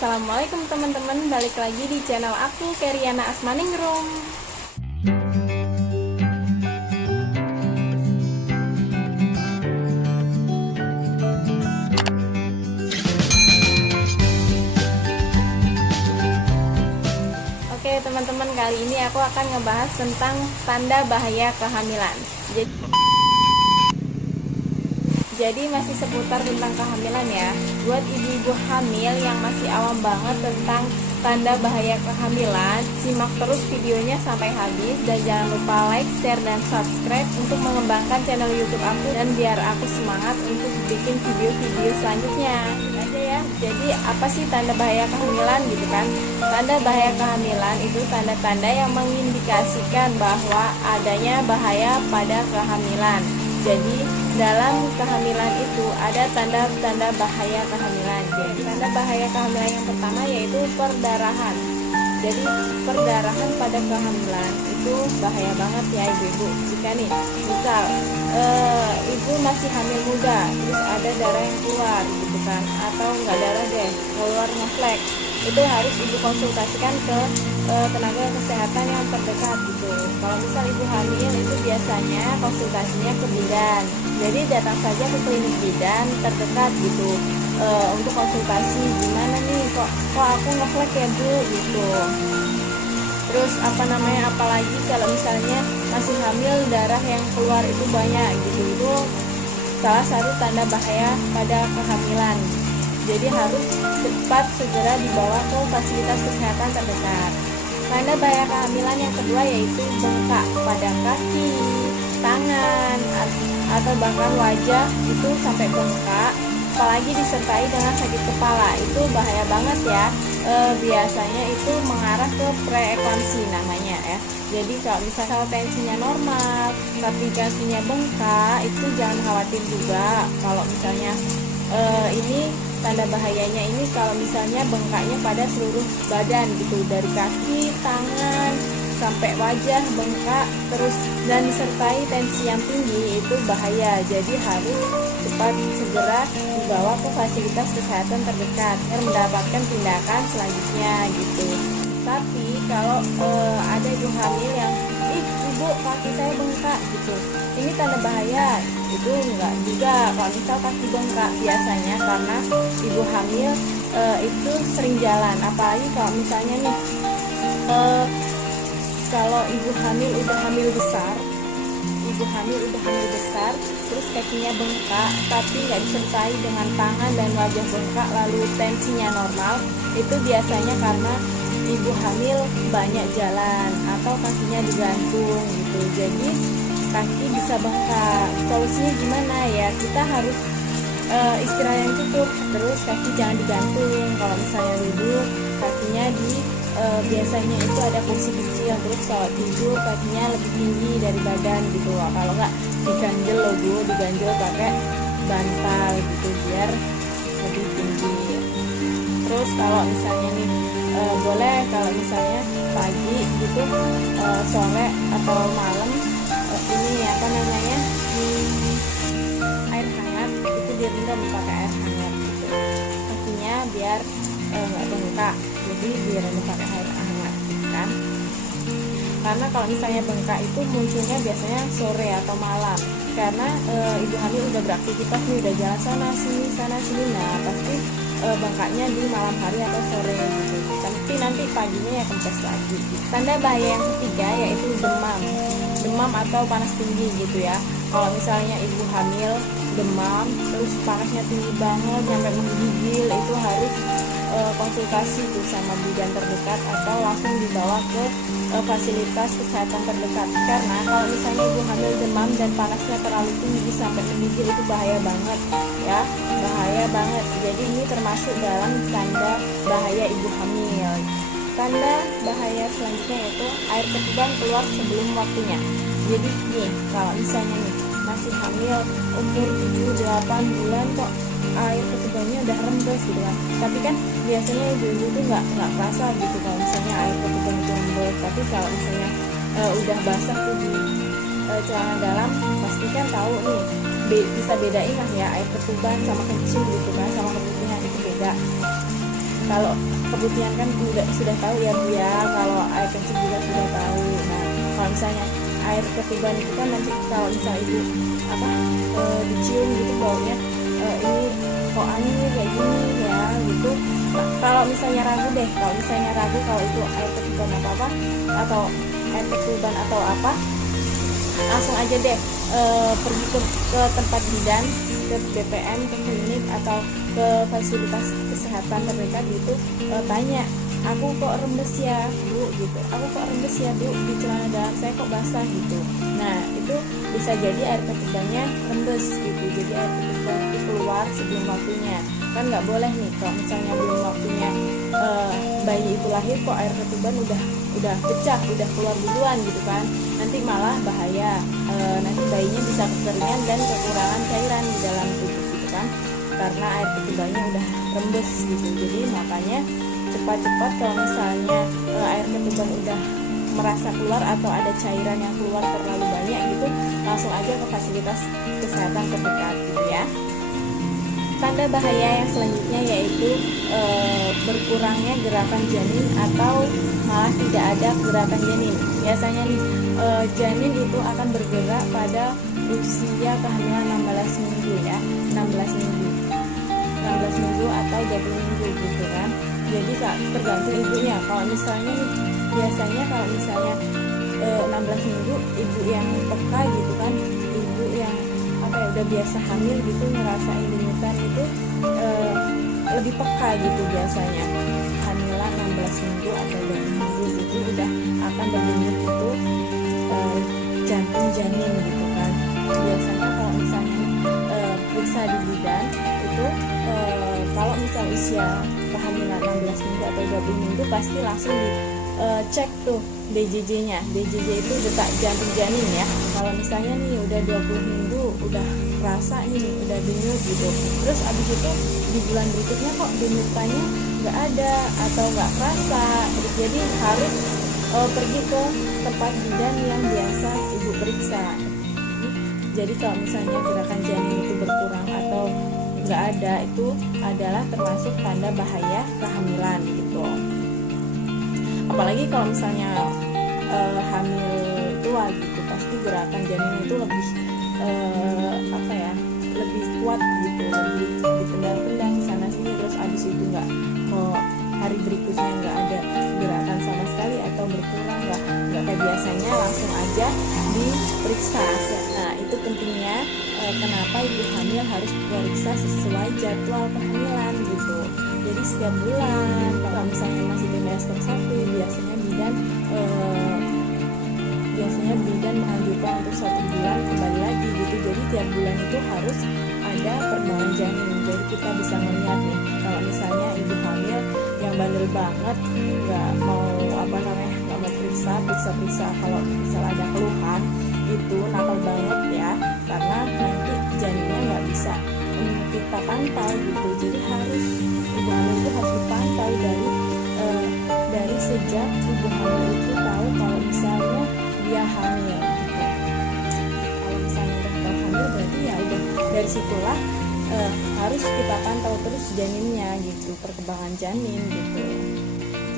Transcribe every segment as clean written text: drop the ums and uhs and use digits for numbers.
Assalamualaikum teman-teman, balik lagi di channel aku, Keriana Asmaningrum. Oke teman-teman, kali ini aku akan ngebahas tentang tanda bahaya kehamilan. Jadi masih seputar tentang kehamilan ya. Buat ibu-ibu hamil yang masih awam banget tentang tanda bahaya kehamilan, simak terus videonya sampai habis dan jangan lupa like, share, dan subscribe untuk mengembangkan channel YouTube aku dan biar aku semangat untuk bikin video-video selanjutnya. Gitu aja ya. Jadi apa sih tanda bahaya kehamilan gitu kan? Tanda bahaya kehamilan itu tanda-tanda yang mengindikasikan bahwa adanya bahaya pada kehamilan. Jadi dalam kehamilan itu ada tanda-tanda bahaya kehamilan. Jadi tanda bahaya kehamilan yang pertama yaitu perdarahan. Jadi perdarahan pada kehamilan itu bahaya banget ya ibu-ibu. Jika nih misal ibu masih hamil muda, terus ada darah yang keluar gitu kan, atau nggak darah deh, keluar ngeflek, itu harus ibu konsultasikan ke tenaga kesehatan yang terdekat gitu. Kalau misal ibu hamil itu biasanya konsultasinya ke bidan. Jadi datang saja ke klinik bidan terdekat gitu untuk konsultasi, gimana nih kok aku ngeflek ya bu gitu. Terus apalagi kalau misalnya masih hamil darah yang keluar itu banyak gitu, itu salah satu tanda bahaya pada kehamilan. Jadi harus cepat segera dibawa ke fasilitas kesehatan terdekat. Tanda bahaya kehamilan yang kedua yaitu bengkak pada kaki, tangan, atau bahkan wajah itu sampai bengkak, apalagi disertai dengan sakit kepala. Itu bahaya banget ya. Biasanya itu mengarah ke preeklamsi namanya ya. Jadi kalau misalnya tensinya normal tapi kakinya bengkak, itu jangan khawatir juga. Kalau misalnya ini tanda bahayanya ini kalau misalnya bengkaknya pada seluruh badan gitu, dari kaki, tangan, sampai wajah bengkak terus dan disertai tensi yang tinggi, itu bahaya. Jadi harus cepat segera dibawa ke fasilitas kesehatan terdekat agar mendapatkan tindakan selanjutnya gitu. Tapi kalau ada ibu hamil yang ibu kaki saya bengkak gitu, ini tanda bahaya, itu enggak juga. Kalau misal kaki bengkak biasanya karena ibu hamil itu sering jalan, apalagi kalau misalnya nih kalau ibu hamil udah hamil besar terus kakinya bengkak tapi nggak disertai dengan tangan dan wajah bengkak lalu tensinya normal, itu biasanya karena ibu hamil banyak jalan atau kakinya digantung gitu. Jadi kaki bisa bengkak. Solusinya gimana ya? Kita harus istirahat yang cukup, terus kaki jangan digantung. Kalau misalnya duduk kakinya biasanya itu ada kursi kecil, terus kalau tidur kakinya lebih tinggi dari badan gitu. Kalau nggak diganjel loh bu, diganjel pakai bantal gitu biar lebih tinggi. Terus kalau misalnya nih boleh kalau misalnya pagi gitu, sore atau malam ini air hangat itu direndam pakai air hangat gitu kakinya biar nggak bengkak. Jadi direndam pakai air hangat gitu kan. Karena kalau misalnya bengkak itu munculnya biasanya sore atau malam, karena ibu hamil udah beraktivitas nih, udah jalan sana sini, nah pasti bengkaknya di malam hari atau sore gitu. Tapi nanti paginya ya kempes lagi gitu. Tanda bahaya yang ketiga yaitu demam atau panas tinggi gitu ya. Kalau misalnya ibu hamil demam terus panasnya tinggi banget sampai menggigil, itu harus konsultasi tuh sama bidan terdekat atau langsung dibawa ke fasilitas kesehatan terdekat. Karena kalau misalnya ibu hamil demam dan panasnya terlalu tinggi sampai menggigil, itu bahaya banget ya, bahaya banget. Jadi ini termasuk dalam tanda bahaya ibu hamil. Tanda bahaya selanjutnya yaitu air ketuban keluar sebelum waktunya. Jadi nih kalau misalnya nih masih hamil umur 7-8 bulan kok air ketubannya udah rembes gitu kan, tapi kan biasanya ibu-ibu tuh nggak kerasa gitu kalau misalnya air ketuban itu rembes. Tapi kalau misalnya udah basah tuh di celana dalam, pasti kan tahu nih, bisa bedain lah ya air ketuban sama kencing gitu kan, sama keputihan itu beda. kalau kebutuhan kan sudah tahu ya Bu ya, kalau air kencing juga sudah tahu. Nah kalau misalnya air ketuban itu kan nanti kalau misalnya Ibu dicium gitu baunya, ini kok aneh kayak gini ya gitu. Nah, kalau misalnya ragu kalau itu air ketuban atau air ketuban atau apa, langsung aja deh pergi ke tempat bidan, ke BPM, ke klinik atau ke fasilitas kesehatan terdekat gitu, tanya, aku kok rembes ya Bu gitu, aku kok rembes ya Bu di celana dalam saya kok basah gitu. Nah itu bisa jadi air ketubannya rembes gitu, jadi air ketuban itu keluar sebelum waktunya. Kan nggak boleh nih kalau misalnya belum waktunya bayi itu lahir kok air ketuban udah pecah, udah keluar duluan gitu kan, nanti malah bahaya, nanti bayinya bisa kekeringan dan kekurangan cairan di dalam tubuh gitu kan, karena air ketubannya udah rembes gitu. Jadi makanya cepat-cepat kalau misalnya air ketuban udah merasa keluar atau ada cairan yang keluar terlalu banyak gitu, langsung aja ke fasilitas kesehatan terdekat gitu ya. Tanda bahaya yang selanjutnya yaitu berkurangnya gerakan janin atau malah tidak ada gerakan janin. Biasanya nih janin itu akan bergerak pada usia kehamilan 16 minggu ya, 16 minggu atau 20 minggu gitu kan. Jadi tergantung ibunya. Kalau misalnya biasanya kalau misalnya 16 minggu ibu yang peka gitu kan, ibu yang udah biasa hamil gitu, ngerasain denyutan itu lebih peka gitu biasanya. Hamilan 16 minggu atau 20 minggu gitu udah akan berdenyut itu jantung janin gitu kan. Biasanya kalau misalnya periksa di bidan itu kalau misal usia kehamilan 16 minggu atau 20 minggu pasti langsung cek tuh DJJ-nya. DJJ itu detak jantung janin ya. Kalau misalnya nih udah 20 minggu udah rasa nih udah denyut gitu, terus abis itu di bulan berikutnya kok denyutannya nggak ada atau nggak kerasa, terus jadi harus pergi ke tempat bidan yang biasa ibu periksa. Jadi kalau misalnya gerakan janin itu berkurang atau nggak ada, itu adalah termasuk tanda bahaya kehamilan gitu. Apalagi kalau misalnya hamil tua gitu, pasti gerakan janin itu lebih lebih kuat gitu, lebih ditendang-tendang sana sini, terus abis itu nggak hari berikutnya nggak ada gerakan sama sekali atau berkurang, nggak kayak biasanya, langsung aja diperiksa. Nah itu pentingnya kenapa ibu hamil harus periksa sesuai jadwal kehamilan gitu. Jadi setiap bulan, kalau misalnya masih di trimester 1 biasanya bidan menganjurkan untuk 1 bulan kembali lagi gitu. Jadi tiap bulan itu harus ada perkembangan janin. Jadi kita bisa melihat nih, kalau misalnya ibu hamil yang bandel banget, nggak mau periksa kalau misal ada keluhan, itu nakal banget ya, karena nanti janinnya nggak bisa kita pantau gitu. Jadi ibu hamil itu harus dipantau dari sejak ibu hamil itu tahu kalau misalnya dia hamil gitu. Kalau misalnya udah tahu hamil berarti ya udah dari situlah harus kita pantau terus janinnya gitu, perkembangan janin gitu.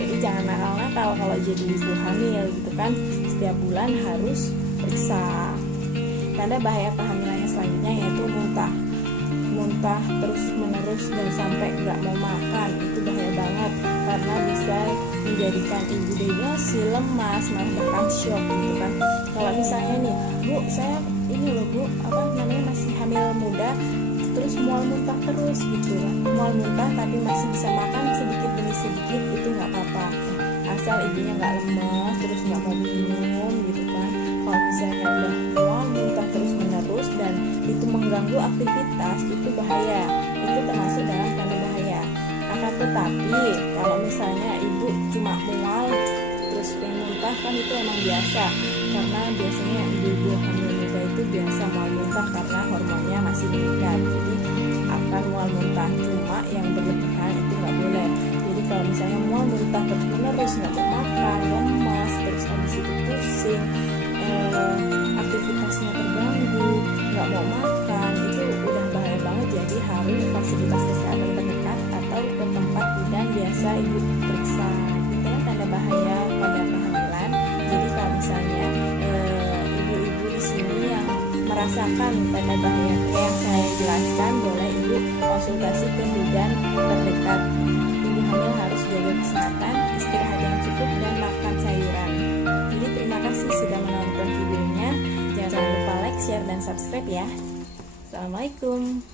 Jadi jangan nakal-nakal kalau jadi ibu hamil gitu kan, setiap bulan harus periksa. Tanda bahaya kehamilan yang selanjutnya yaitu muntah terus menerus dan sampai nggak mau makan. Itu bahaya banget karena bisa menjadikan ibu dehidrasi, lemas, malah bahkan shock gitu kan. Kalau misalnya nih, Bu, saya ini loh Bu, masih hamil muda, terus mual muntah terus gitu lah, mual muntah tapi masih bisa makan sedikit demi sedikit, itu nggak apa-apa, asal ibunya nggak lemas terus nggak mau minum gitu kan. Kalau misalnya udah mual muntah terus menerus dan itu mengganggu aktivitas, itu bahaya, itu termasuk dalam tanda bahaya. Akan tetapi kalau misalnya ibu cuma mual terus pengen muntah kan itu emang biasa, karena biasanya ibu hamil muda itu biasa mual muntah karena hormonnya masih meningkat, jadi akan mual muntah. Cuma yang berlebihan itu nggak boleh. Jadi kalau misalnya mual muntah terus menerus, nggak mau makan, lemas, terus habis itu pusing, aktivitasnya terganggu, nggak mau makan, itu udah bahaya banget. Jadi harus fasilitas kesehatan terdekat atau ke tempat bidan biasa bisa ibu periksa. Itulah tanda bahaya pada kehamilan. Jadi kalau misalnya ibu-ibu di sini yang merasakan tanda bahaya yang saya jelaskan, boleh ibu konsultasi ke bidan terdekat. Ibu hamil harus jaga kesehatan, istirahat yang cukup, dan makan sayuran. Jadi terima kasih sudah menonton videonya. Jangan lupa like, share, dan subscribe ya. Assalamualaikum.